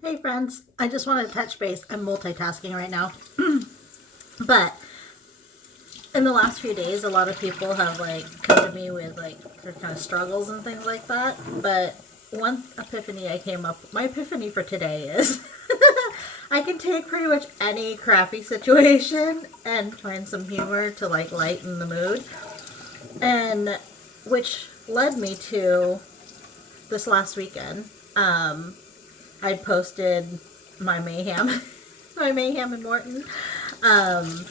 Hey friends, I just want to touch base. I'm multitasking right now. But in the last few days, a lot of people have come to me with their kind of struggles and things like that. But one epiphany I came up, my epiphany for today is I can take pretty much any crappy situation and find some humor to lighten the mood. And which led me to this last weekend. I posted my mayhem, my mayhem in Morton. Um,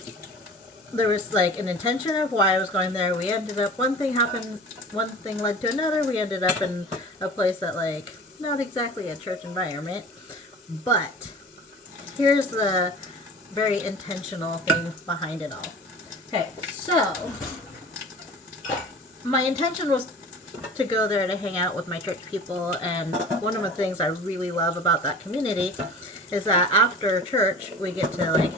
there was an intention of why I was going there. We ended up, one thing happened, one thing led to another. We ended up in a place that not exactly a church environment, but here's the very intentional thing behind it all. Okay, so my intention was to go there to hang out with my church people, and one of the things I really love about that community is that after church we get to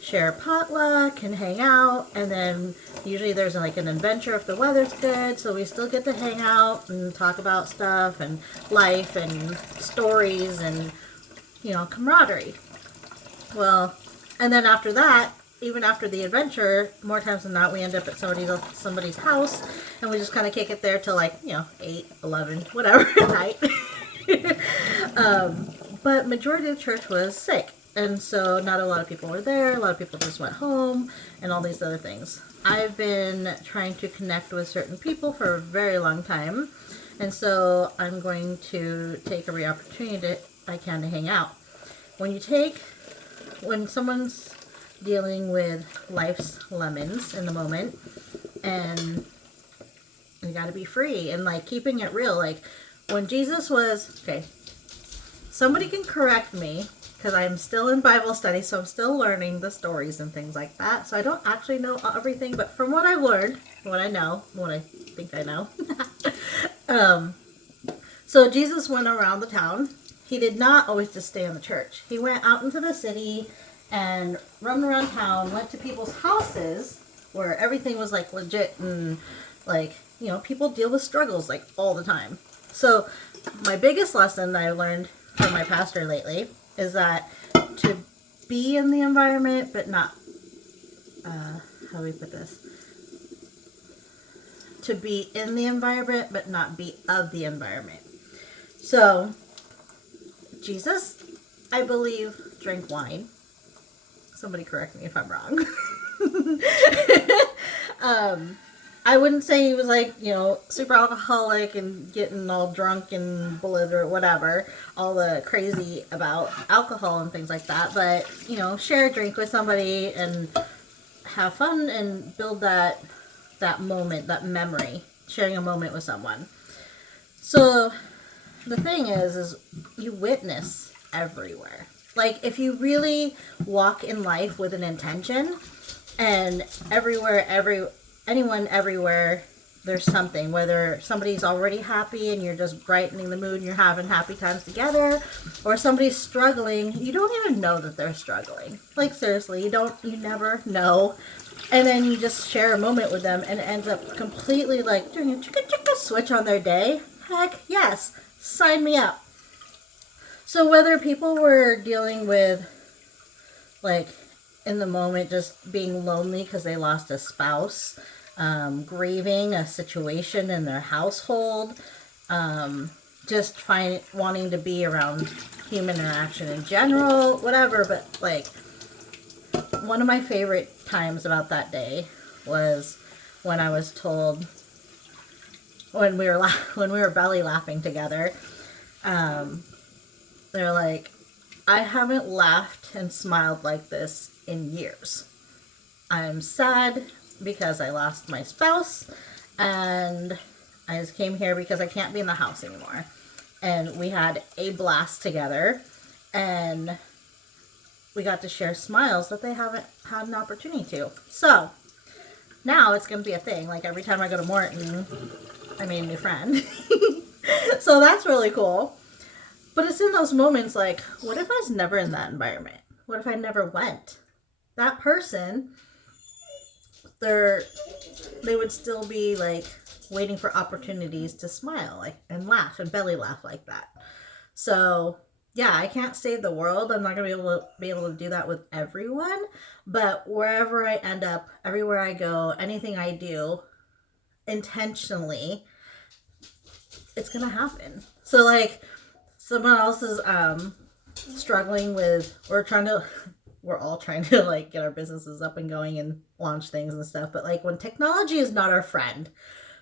share potluck and hang out, and then usually there's an adventure if the weather's good, so we still get to hang out and talk about stuff and life and stories and camaraderie. Well, and then after that, even after the adventure, more times than not, we end up at somebody's house, and we just kind of kick it there till 8, 11, whatever night. But majority of the church was sick, and so not a lot of people were there. A lot of people just went home, and all these other things. I've been trying to connect with certain people for a very long time, and so I'm going to take every opportunity I can to hang out. When someone's dealing with life's lemons in the moment, and you gotta be free and keeping it real. When Jesus was, okay, somebody can correct me because I'm still in Bible study, so I'm still learning the stories and things like that, so I don't actually know everything, but from what I've learned, what I know, what I think I know. So Jesus went around the town. He did not always just stay in the church. He went out into the city and roamed around town, went to people's houses where everything was legit, and people deal with struggles all the time. So my biggest lesson that I learned from my pastor lately is that to be in the environment but not how do we put this? To be in the environment but not be of the environment. So Jesus, I believe, drank wine. Somebody correct me if I'm wrong. I wouldn't say he was super alcoholic and getting all drunk and bullet or whatever, all the crazy about alcohol and things like that, but share a drink with somebody and have fun and build that moment, that memory, sharing a moment with someone. So the thing is you witness everywhere. If you really walk in life with an intention, and anyone everywhere, there's something, whether somebody's already happy and you're just brightening the mood and you're having happy times together, or somebody's struggling, you don't even know that they're struggling. Seriously, you never know. And then you just share a moment with them and it ends up completely doing a chicka switch on their day. Heck yes, sign me up. So whether people were dealing with in the moment just being lonely because they lost a spouse, grieving a situation in their household, just wanting to be around human interaction in general, whatever. But one of my favorite times about that day was when I was told, when we were belly laughing together, they're like, I haven't laughed and smiled like this in years. I'm sad because I lost my spouse, and I just came here because I can't be in the house anymore. And we had a blast together, and we got to share smiles that they haven't had an opportunity to. So now it's going to be a thing. Every time I go to Morton, I made a new friend. So that's really cool. But it's in those moments what if I was never in that environment? What if I never went? That person, they would still be waiting for opportunities to smile and laugh and belly laugh like that. So yeah, I can't save the world. I'm not gonna be able to do that with everyone. But wherever I end up, everywhere I go, anything I do intentionally, it's gonna happen. So like someone else is struggling with, we're all trying to like get our businesses up and going and launch things and stuff. But like when technology is not our friend,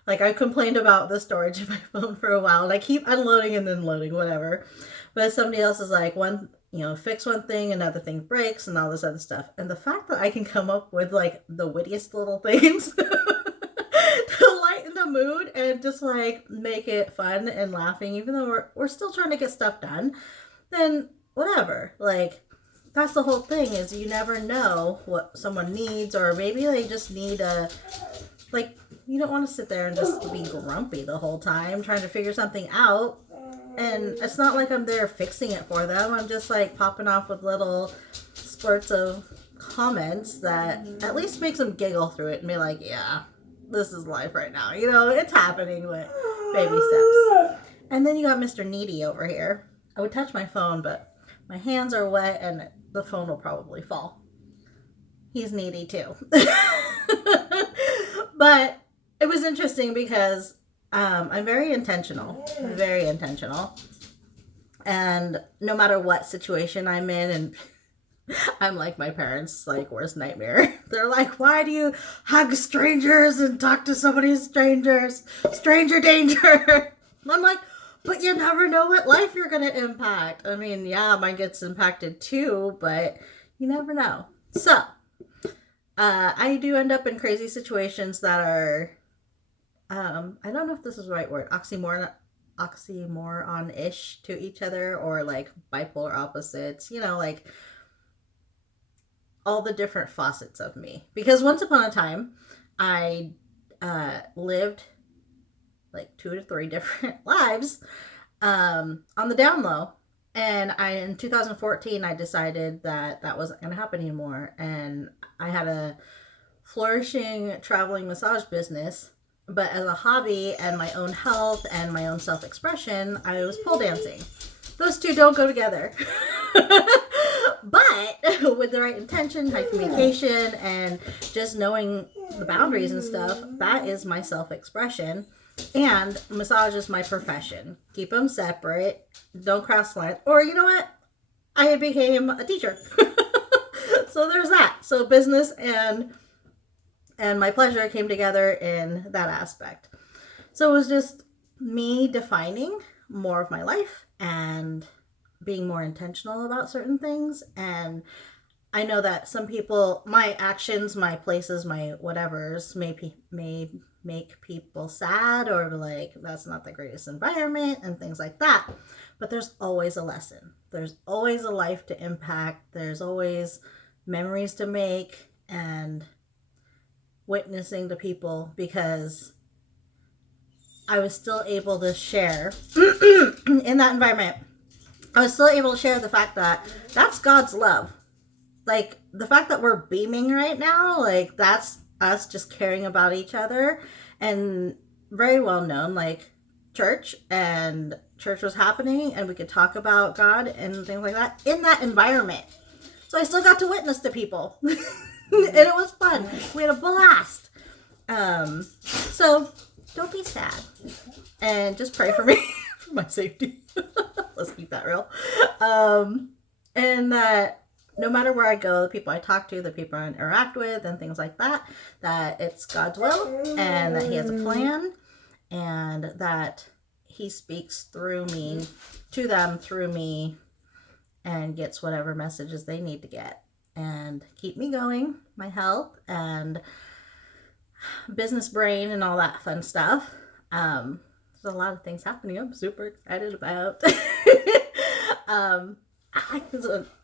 like I complained about the storage of my phone for a while and I keep unloading and then loading, whatever. But somebody else is like, fix one thing, another thing breaks and all this other stuff. And the fact that I can come up with like the wittiest little things to lighten the mood and just like make it fun and laughing, even though we're still trying to get stuff done, then whatever. Like that's the whole thing, is you never know what someone needs, or maybe they just need a, like, you don't want to sit there and just be grumpy the whole time trying to figure something out. And it's not like I'm there fixing it for them. I'm just like popping off with little spurts of comments that at least makes them giggle through it and be like, yeah, this is life right now. It's happening with baby steps. And then you got Mr. Needy over here. I would touch my phone, but my hands are wet and the phone will probably fall. He's needy too. But it was interesting because I'm very intentional. Very intentional. And no matter what situation I'm in, and I'm like my parents' like worst nightmare. They're like, why do you hug strangers and talk to somebody strangers? Stranger danger. I'm like, but you never know what life you're going to impact. I mean, yeah, mine gets impacted too, but you never know. So, I do end up in crazy situations that are, I don't know if this is the right word, oxymoron-ish to each other, or like bipolar opposites, like all the different facets of me. Because once upon a time, I lived like 2 to 3 different lives on the down low. And in 2014, I decided that wasn't going to happen anymore. And I had a flourishing traveling massage business. But as a hobby and my own health and my own self-expression, I was pole dancing. Those two don't go together. But with the right intention, high communication, and just knowing the boundaries and stuff, that is my self-expression. And massage is my profession. Keep them separate. Don't cross lines. Or you know what? I became a teacher. So there's that. So business and my pleasure came together in that aspect. So it was just me defining more of my life and being more intentional about certain things. And I know that some people, my actions, my places, my whatevers may make people sad, or like that's not the greatest environment and things like that. But there's always a lesson. There's always a life to impact. There's always memories to make, and witnessing to people, because I was still able to share in that environment. I was still able to share the fact that that's God's love. Like the fact that we're beaming right now, like that's us just caring about each other. And very well known, like church was happening, and we could talk about God and things like that in that environment. So I still got to witness to people. And it was fun. We had a blast. So don't be sad, and just pray for me for my safety. Let's keep that real. And that no matter where I go, the people I talk to, the people I interact with, and things like that, that it's God's will, and that He has a plan, and that He speaks through me, to them through me, and gets whatever messages they need to get, and keep me going, my health, and business brain, and all that fun stuff. There's a lot of things happening I'm super excited about.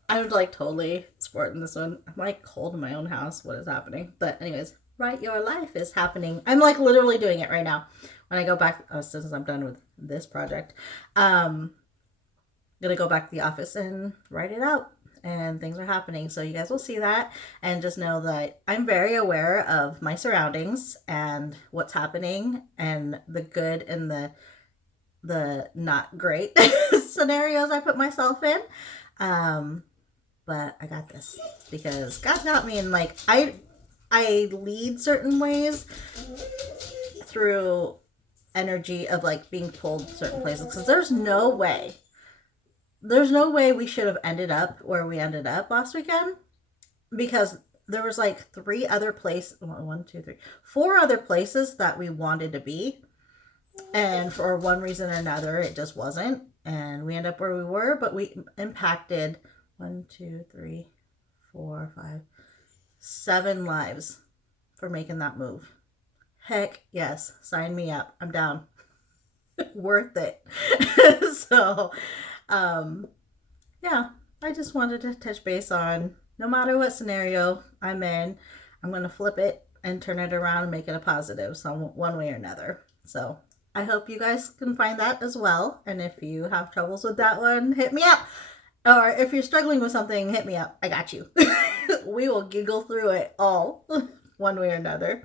I'm like totally sporting this one. I'm like cold in my own house. What is happening? But anyways, Write Your Life is happening. I'm like literally doing it right now. When I go back, since I'm done with this project, I'm gonna go back to the office and write it out, and things are happening. So you guys will see that, and just know that I'm very aware of my surroundings and what's happening, and the good and the the not great scenarios I put myself in. But I got this because God got me, and like I lead certain ways through energy of like being pulled certain places, because there's no way we should have ended up where we ended up last weekend, because there was like four other places that we wanted to be, and for one reason or another it just wasn't, and we end up where we were, but we impacted 7 lives for making that move. Heck yes, sign me up, I'm down. Worth it. So yeah, I just wanted to touch base on, no matter what scenario I'm in, I'm going to flip it and turn it around and make it a positive, so one way or another. So I hope you guys can find that as well. And if you have troubles with that one, hit me up. Or if you're struggling with something, hit me up. I got you. We will giggle through it all one way or another.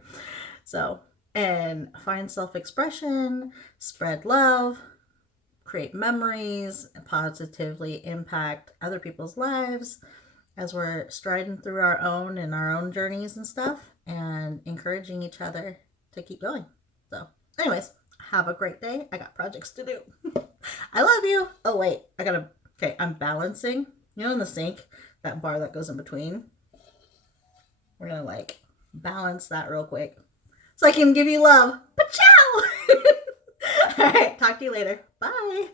So, and find self-expression, spread love, create memories, and positively impact other people's lives as we're striding through our own journeys and stuff, and encouraging each other to keep going. So anyways, have a great day. I got projects to do. I love you. Oh wait, okay, I'm balancing, in the sink, that bar that goes in between. We're gonna like balance that real quick so I can give you love. Ciao. All right, talk to you later. Bye.